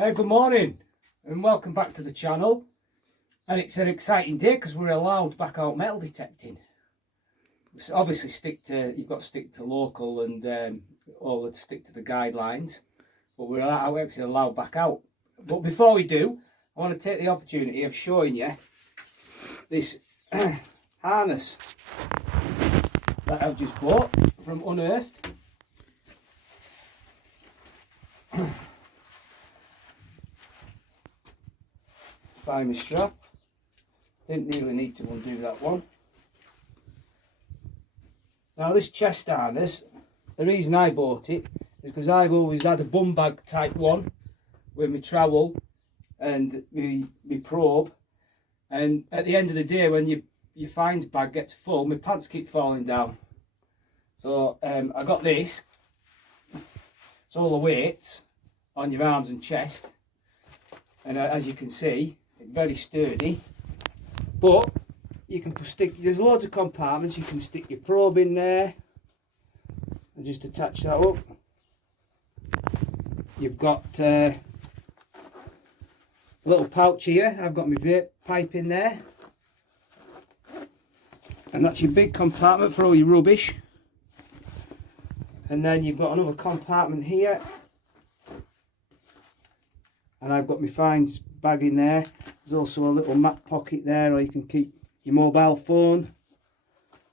Good morning and welcome back to the channel. And it's an exciting day because we're allowed back out metal detecting. So obviously you've got to stick to local and all stick to the guidelines, but we're actually allowed back out. But before we do, I want to take the opportunity of showing you this harness that I've just bought from Unearthed. Find my strap. Didn't really need to undo that one. Now this chest harness, the reason I bought it is because I've always had a bum bag type one with my trowel and my probe, and at the end of the day when your finds bag gets full, my pants keep falling down. So I got this. It's all the weights on your arms and chest, and as you can see, it's very sturdy. But you can there's loads of compartments. You can stick your probe in there and just attach that up. You've got a little pouch here. I've got my vape pipe in there, and that's your big compartment for all your rubbish. And then you've got another compartment here, and I've got my finds bag in there. There's also a little map pocket there, or you can keep your mobile phone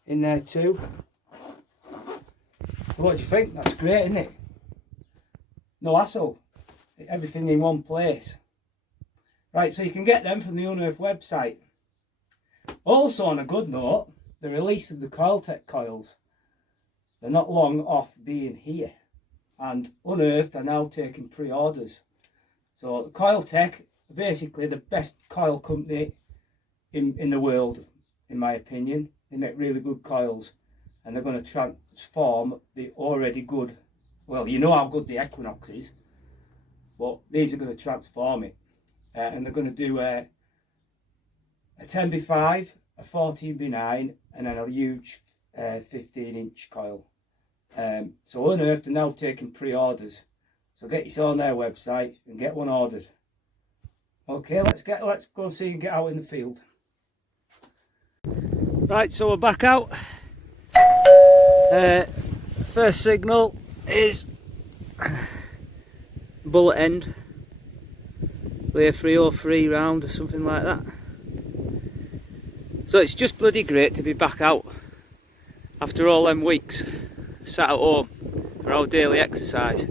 in there too. What do you think? That's great, isn't it? No hassle, everything in one place. Right, so you can get them from the Unearthed website. Also, on a good note, the release of the coiltek coils, they're not long off being here, and Unearthed are now taking pre-orders. So coiltek, basically the best coil company in the world, in my opinion. They make really good coils, and they're going to transform the already good, well, you know how good the Equinox is, but these are going to transform it. And they're going to do a 10x5, a 14x9, and then a huge 15-inch coil. So Unearthed are now taking pre-orders. So get yourself on their website and get one ordered. Okay, let's go and see and get out in the field. Right, so we're back out. First signal is bullet end. We're 303 round or something like that. So it's just bloody great to be back out after all them weeks sat at home for our daily exercise.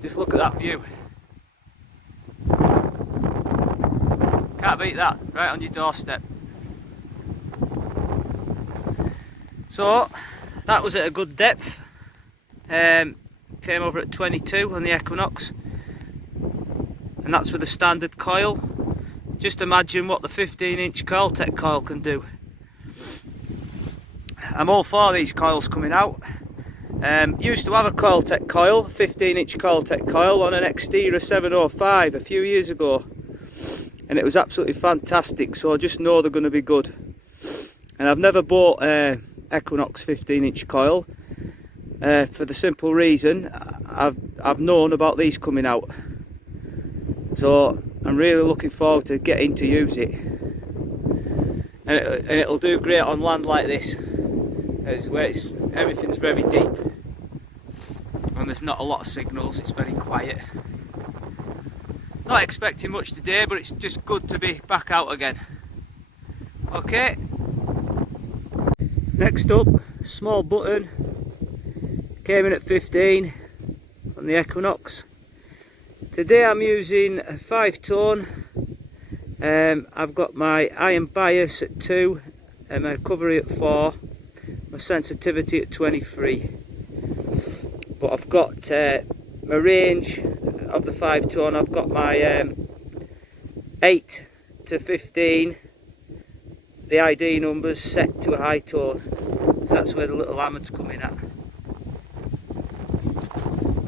Just look at that view. Can't beat that, right on your doorstep. So that was at a good depth. Came over at 22 on the Equinox, and that's with a standard coil. Just imagine what the 15-inch coiltek coil can do. I'm all for these coils coming out. Used to have a coiltek coil, 15-inch coiltek coil on an Extera 705 a few years ago, and it was absolutely fantastic, so I just know they're going to be good. And I've never bought a Equinox 15-inch coil for the simple reason I've known about these coming out, so I'm really looking forward to getting to use it. And it'll do great on land like this, where everything's very deep and there's not a lot of signals. It's very quiet. Not expecting much today, but it's just good to be back out again. Okay, next up, small button. Came in at 15 on the Equinox. Today I'm using a 5-tone. I've got my iron bias at 2 and my recovery at 4, my sensitivity at 23. But I've got my range of the 5-tone. I've got my 8 to 15, the ID numbers set to a high tone. So that's where the little hammer's coming at.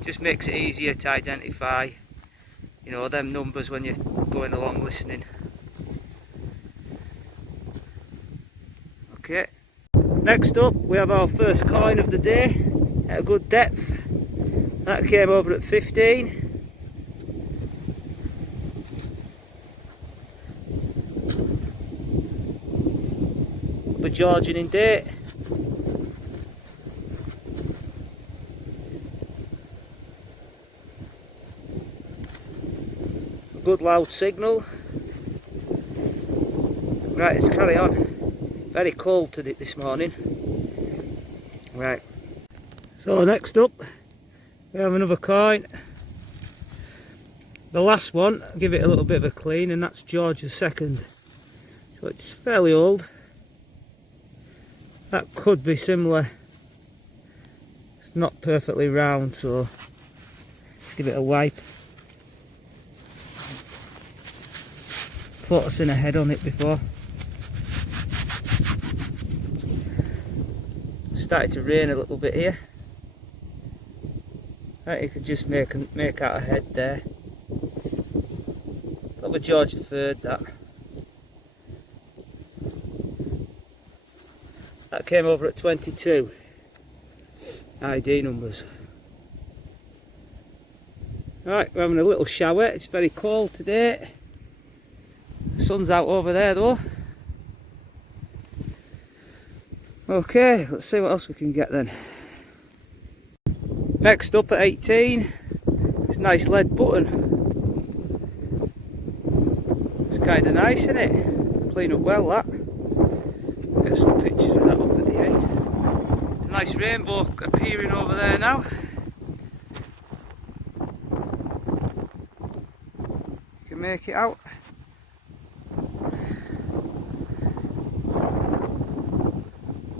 Just makes it easier to identify, you know, them numbers when you're going along listening. Okay, next up we have our first coin of the day at a good depth. That came over at 15. be Georgian in date. A good loud signal. Right, let's carry on. Very cold today this morning. Right. So next up, we have another coin. The last one, I'll give it a little bit of a clean, and that's George II. So it's fairly old. That could be similar. It's not perfectly round, so let's give it a wipe. Thought I'd seen a head on it before. Started to rain a little bit here. Right, you could just make out a head there. Probably George III, that. That came over at 22 ID numbers. Right, we're having a little shower. It's very cold today. The sun's out over there though. Okay, let's see what else we can get then. Next up at 18, it's a nice lead button. It's kind of nice, isn't it? Clean up well, that. Get some pictures of that up at the end. There's a nice rainbow appearing over there now. You can make it out.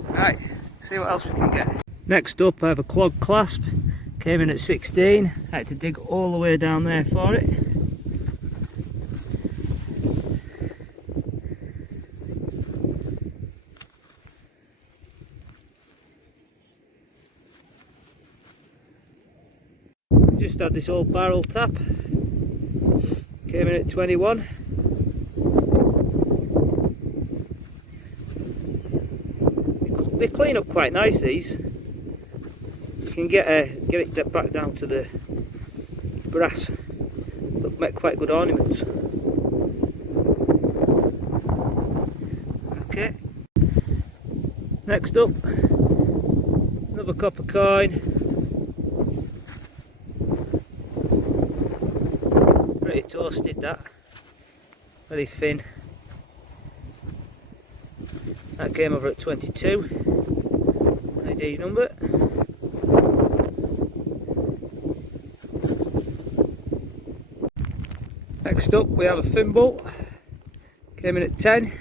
Right, see what else we can get. Next up, I have a clog clasp. Came in at 16. I had to dig all the way down there for it. Just had this old barrel tap. Came in at 21. They clean up quite nice, these. You can get it back down to the brass. Look, make quite good ornaments. Okay. Next up, another copper coin. Pretty toasted, that. Very thin. That came over at 22. ID number. Next up we have a thimble. Came in at 10.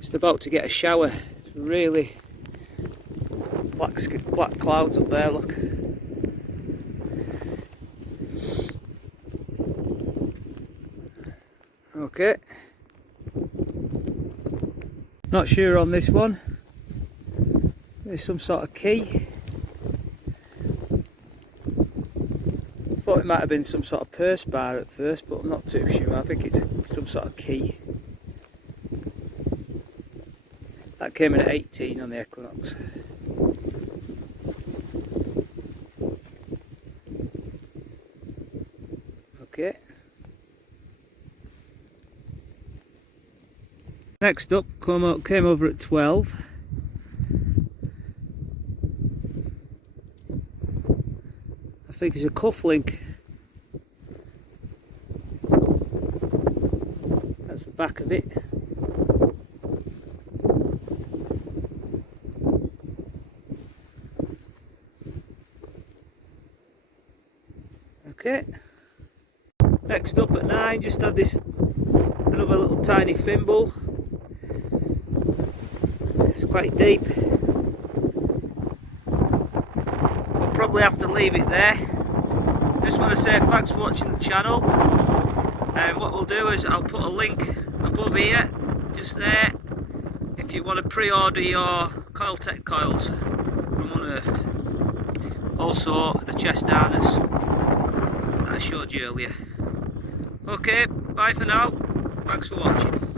Just about to get a shower. It's really black clouds up there, look. Okay. Not sure on this one. There's some sort of key. Thought it might have been some sort of purse bar at first, but I'm not too sure. I think it's some sort of key. That came in at 18 on the Equinox. Okay. Next up, came over at 12. I think it's a cufflink. That's the back of it. Okay. Next up at 9, just had this another little tiny thimble. It's quite deep. We'll probably have to leave it there. Just want to say thanks for watching the channel. And what we'll do is I'll put a link above here, just there, if you want to pre-order your coiltek coils from Unearthed. Also the chest harness that I showed you earlier. Okay, bye for now. Thanks for watching.